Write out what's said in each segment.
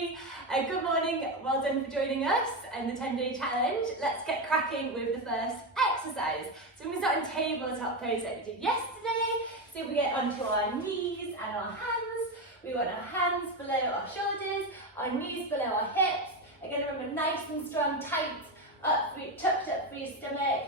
everybody. Good morning, well done for joining us and the 10-day challenge. Let's get cracking with the first exercise. So we're going to start in tabletop pose like we did yesterday. So we get onto our knees and our hands. We want our hands below our shoulders, our knees below our hips. Again, remember, nice and strong, tight, tucked up through your stomach.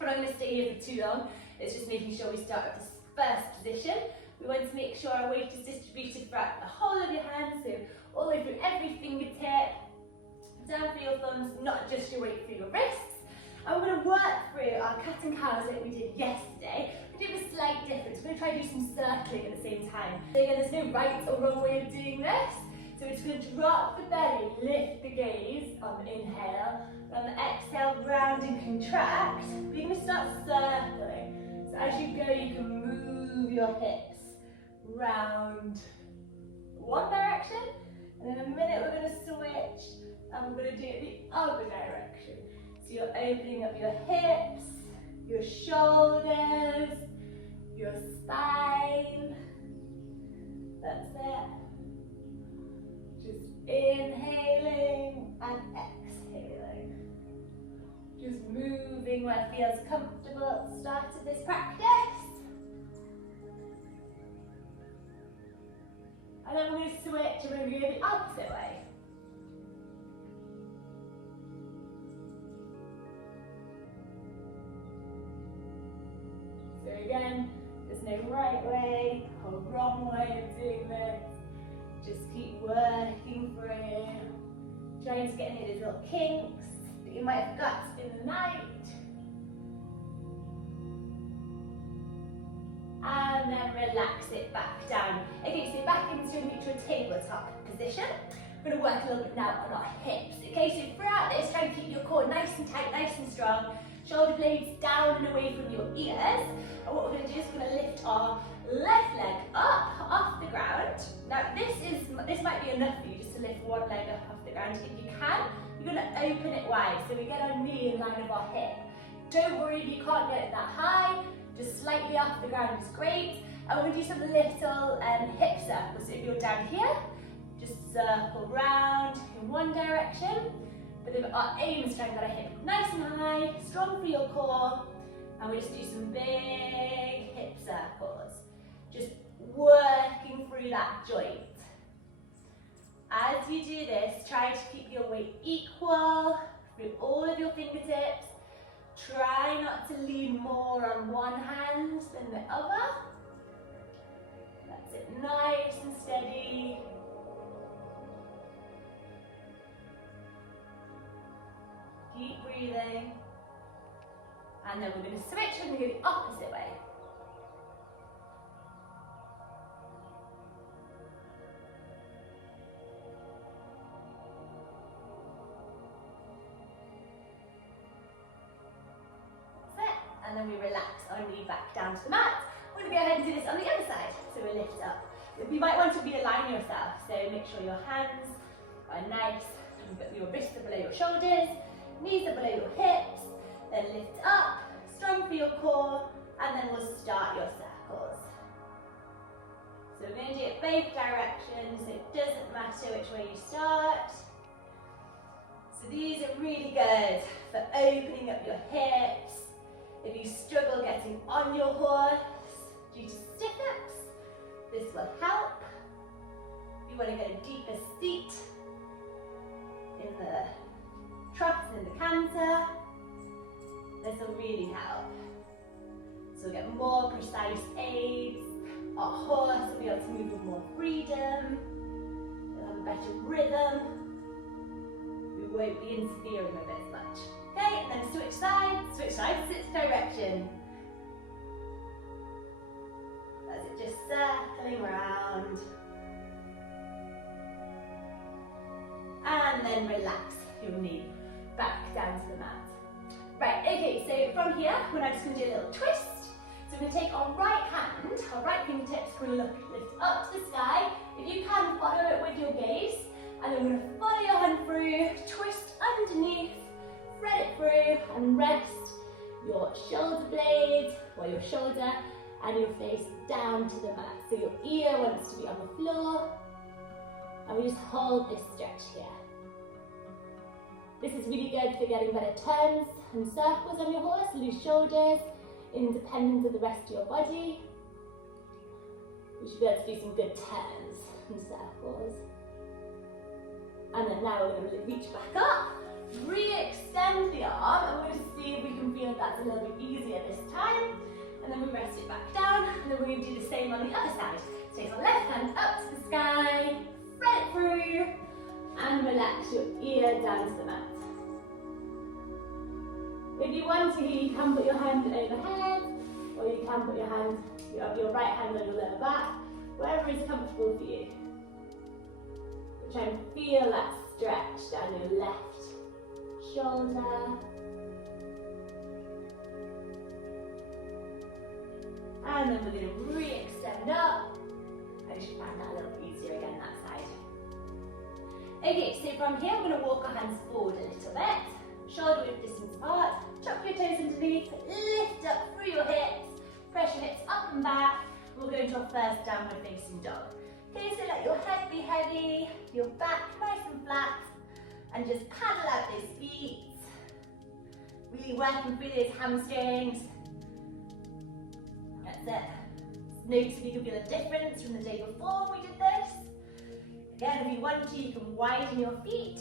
We're not going to stay here for too long. It's just making sure we start with this first position. We want to make sure our weight is distributed throughout the whole of your hands, so all the way through every fingertip, down through your thumbs, not just your weight through your wrists. And we're going to work through our cat and cows like we did yesterday. We did a slight difference. We're going to try to do some circling at the same time. So again, there's no right or wrong way of doing this. So we're just going to drop the belly, lift the gaze on the inhale. On the exhale, round and contract. We're going to start circling. So as you go, you can move your hips round one direction, and in a minute we're going to switch and we're going to do it the other direction. So you're opening up your hips, your shoulders, your spine. That's it. Just inhaling and exhaling. Just moving where it feels comfortable at the start of this practice. And then we're going to switch and we're going to go the opposite way. So again, there's no right way or wrong way of doing this. Just keep working through, trying to get any of those little kinks that you might have got in the night. And then relax it back down. Okay, so back into a neutral tabletop position. We're going to work a little bit now on our hips. Okay, so throughout this, try to keep your core nice and tight, nice and strong. Shoulder blades down and away from your ears. And what we're going to do is we're going to lift our left leg up off the ground. Now this might be enough for you just to lift one leg up off the ground. If you can, you're going to open it wide so we get our knee in line with our hip. Don't worry if you can't get it that high. Just slightly off the ground is great. And we're going to do some little hip circles. So if you're down here, just circle round in one direction. But if our aim is trying to get our hip nice and high, strong for your core. And we just do some big hip circles. Just working through that joint. As you do this, try to keep your weight equal through all of your fingertips. Try not to lean more on one hand than the other. That's it, nice and steady. Keep breathing. And then we're going to switch and go the opposite way. And then we relax our knee back down to the mat. We're going to go ahead and do this on the other side. So we lift up. You might want to realign yourself. So make sure your hands are nice. Your wrists are below your shoulders. Knees are below your hips. Then lift up. Strong for your core. And then we'll start your circles. So we're going to do it both directions. It doesn't matter which way you start. So these are really good for opening up your hips. If you struggle getting on your horse due to stiff-ups, this will help. If you want to get a deeper seat in the trot and in the canter, this will really help. So we'll get more precise aids. Our horse will be able to move with more freedom. We'll have a better rhythm. We won't be interfering with it as much. Okay, and then switch sides, switch direction. That's it, just circling around. And then relax your knee back down to the mat. Right, okay, so from here, we're now just going to do a little twist. So we're going to take our right hand, our right fingertips, we're going to lift up to the sky. If you can, follow it with your gaze. And then we're going to follow your hand through, twist underneath, thread it through and rest your shoulder blade or your shoulder and your face down to the mat. So your ear wants to be on the floor And we just hold this stretch here. This is really good for getting better turns and circles on your horse, loose shoulders, independent of the rest of your body. We should be able to do some good turns and circles. And then now we're going to reach back up, re-extend the arm, and we're going to see if we can feel that's a little bit easier this time. And then we rest it back down, and then we're going to do the same on the other side. So take our left hand up to the sky, thread it through, and relax your ear down to the mat. If you want to, you can put your hand overhead, or you can put your right hand on your lower back, wherever is comfortable for you. But try and feel that stretch down your left shoulder. And then we're going to re-extend up. And you should find that a little easier again, that side. Okay, so from here we're going to walk our hands forward a little bit. Shoulder width distance apart. Chuck your toes underneath. Lift up through your hips. Press your hips up and back. We'll go into our first downward facing dog. Okay, so let your head be heavy, your back nice and flat, and just paddle out those feet. Really working through those hamstrings. That's it. Notice if you can feel a difference from the day before we did this. Again, if you want to, you can widen your feet.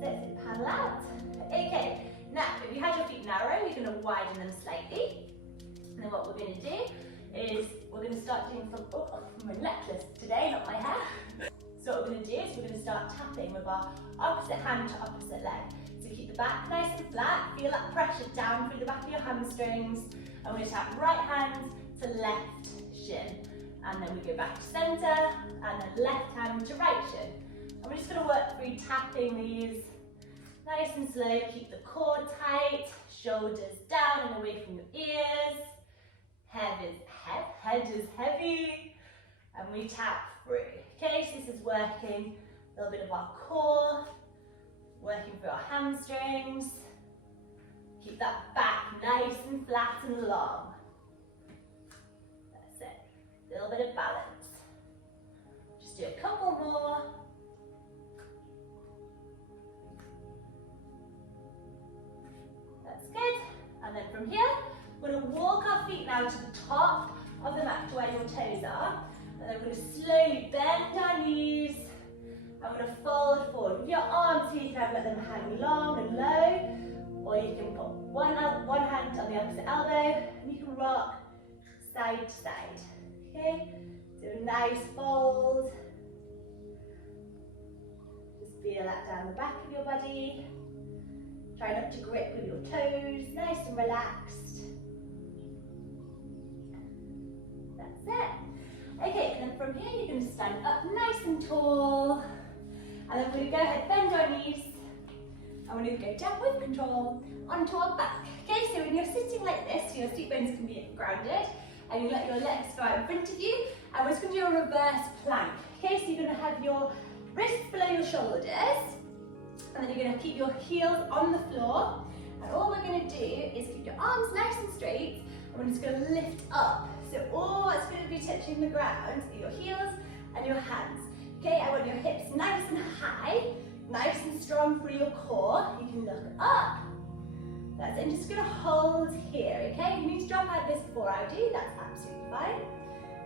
That's it, paddle out. Okay, now if you had your feet narrow, you're going to widen them slightly. And then what we're going to do is we're going to start doing some, my necklace today, not my hair. So what we're going to do is we're going to start tapping with our opposite hand to opposite leg. So keep the back nice and flat, feel that pressure down through the back of your hamstrings. And we're going to tap right hand to left shin. And then we go back to centre, and then left hand to right shin. And we're just going to work through tapping these nice and slow. Keep the core tight, shoulders down and away from your ears. Head is heavy, and we tap through. Okay, so this is working a little bit of our core, working through our hamstrings. Keep that back nice and flat and long. That's it. A little bit of balance. Just do a couple more. That's good. And then from here, we're going to walk our feet now to the top of the mat to where your toes are. And then we're going to slowly bend our knees. And we're going to fold forward. With your arms here, you can let them hang long and low. Or you can put one hand on the opposite elbow. And you can rock side to side. Okay? Do a nice fold. Just feel that down the back of your body. Try not to grip with your toes. Nice and relaxed. That's it. Okay, and then from here you're going to stand up nice and tall. And then we're going to go ahead, bend our knees. And we're going to go down with control onto our back. Okay, so when you're sitting like this, your seat bones can be grounded. And you let your legs go out in front of you. And we're just going to do a reverse plank. Okay, so you're going to have your wrists below your shoulders. And then you're going to keep your heels on the floor. And all we're going to do is keep your arms nice and straight. And we're just going to lift up. So all that's going to be touching the ground are your heels and your hands. Okay, I want your hips nice and high, nice and strong through your core. You can look up. That's it. I'm just going to hold here, okay? If you need to jump like this before I do, that's absolutely fine.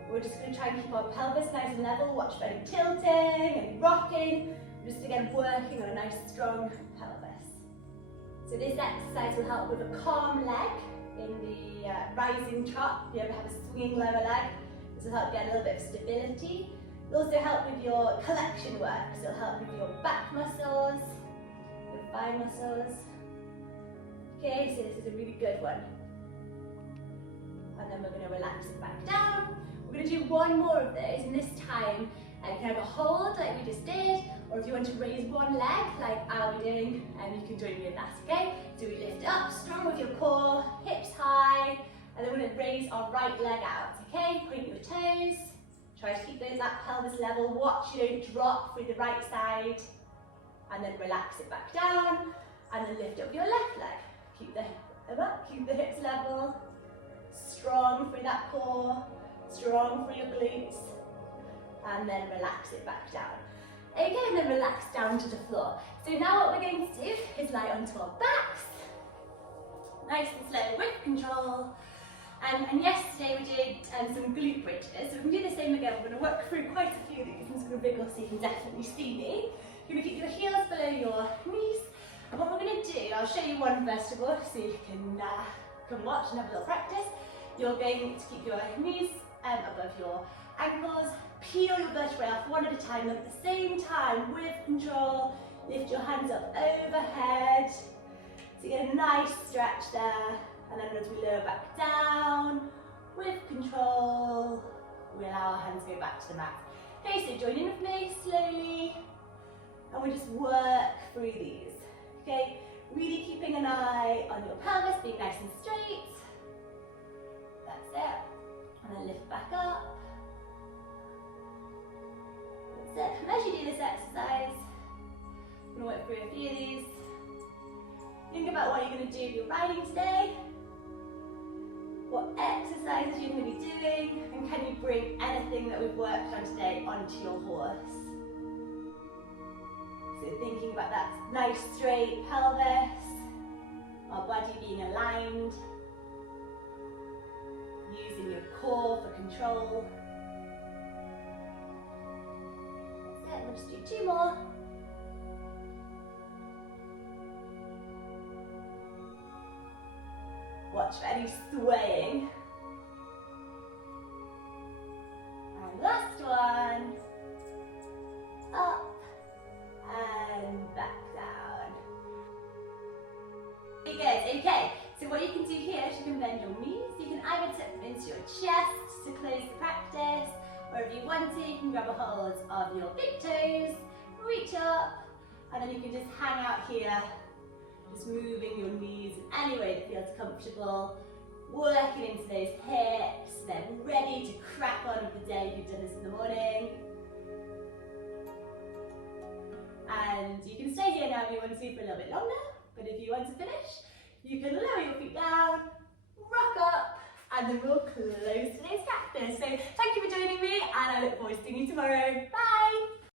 We're just going to try and keep our pelvis nice and level. Watch for any tilting and rocking. Just again working on a nice strong pelvis. So this exercise will help with a calm leg in the rising trot. If you ever have a swinging lower leg, this will help get a little bit of stability. It'll also help with your collection work. So it'll help with your back muscles, your thigh muscles. Okay, so this is a really good one. And then we're going to relax it back down. We're going to do one more of those, and this time you can have a hold like we just did, or if you want to raise one leg like I'll be doing, you can join me in that, okay? So we lift up, strong with your core, hips high, and then we're going to raise our right leg out, okay? Point your toes, try to keep that pelvis level, watch you don't drop through the right side, and then relax it back down, and then lift up your left leg. Keep the hips up, keep the hips level, strong through that core, strong through your glutes, and then relax it back down. Okay, and then relax down to the floor. So now what we're going to do is lie onto our backs, nice and slow with control. And yesterday we did some glute bridges, so we can do the same again. We're going to work through quite a few of these. I'm just going to wriggle so you can definitely see me. You're going to keep your heels below your knees. And what we're going to do, I'll show you one first of all, so you can watch and have a little practice. You're going to keep your knees above your ankles, peel your vertebrae off one at a time, and at the same time, with control, lift your hands up overhead. So you get a nice stretch there. And then as we lower back down, with control, we allow our hands to go back to the mat. Okay, so join in with me slowly, and we just work through these. Okay, really keeping an eye on your pelvis, being nice and straight. That's it. And then lift back up. That's it. And as you do this exercise, I'm going to work through a few of these. Think about what you're going to do if you're riding today. What exercises you're going to be doing, and can you bring anything that we've worked on today onto your horse? So thinking about that nice straight pelvis, our body being aligned, using your core for control. That's it, we'll just do 2 more. Watch for any swaying. And last one. Up and back down. Very good, okay. So what you can do here is you can bend your knees. You can either tip them into your chest to close the practice, or if you want to, you can grab a hold of your big toes, reach up, and then you can just hang out here. Just moving your knees in any way that feels comfortable, working into those hips, then ready to crack on with the day if you've done this in the morning. And you can stay here now if you want to for a little bit longer, but if you want to finish, you can lower your feet down, rock up, and then we'll close today's practice. So thank you for joining me, and I look forward to seeing you tomorrow. Bye!